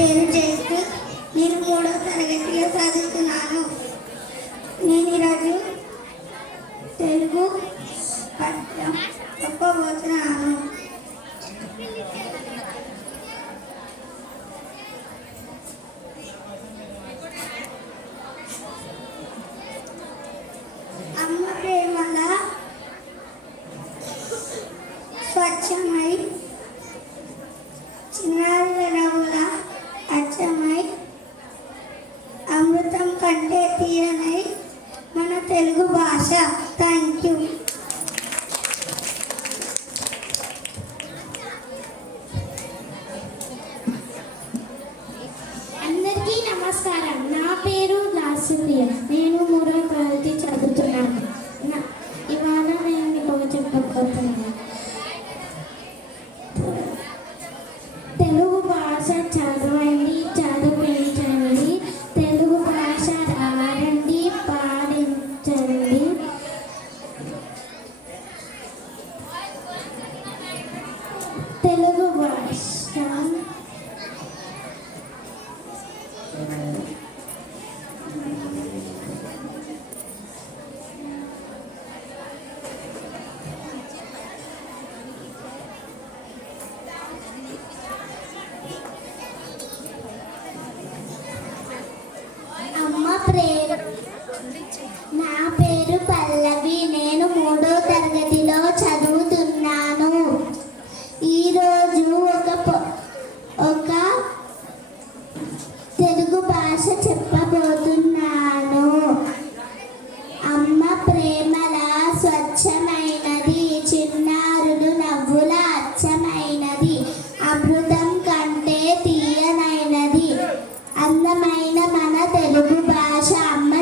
పేరు జయశ్రీ. నేను 3వ తరగతిలో చదువుతున్నాను. నేను ఈరోజు తెలుగు పద్యం చెప్పబోతున్నాను. అమ్మ ప్రేమల స్వచ్ఛమై చిన్నారుల నవ్వుల అచ్చమై అమృతం కంటే తీయనై మన తెలుగు భాష. Thank you. అందరికీ నమస్కారం. నా పేరు లాస్యప్రియ. నేను 3వ తరగతి చదువుతున్నాను. ఇవాళ నేను మీకు చెప్పబోతున్నాను. తెలుగు భాష చదవండి, చదివించండి. తెలుగు భాష రారండి, పాడించండి. తెలుగు భాష నా పేరు పల్లవి. నేను 3వ తరగతిలో చదువుతున్నాను. ఈరోజు ఒక తెలుగు భాష చెప్పబోతున్నాను. అమ్మ ప్రేమల స్వచ్ఛమైనది, చిన్నారులు నవ్వుల అచ్చమైనది, అమృతం కంటే తీయనైనది, అందమైన మన తెలుగు భాష. అమ్మ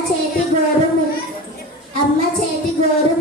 చేతి గోరు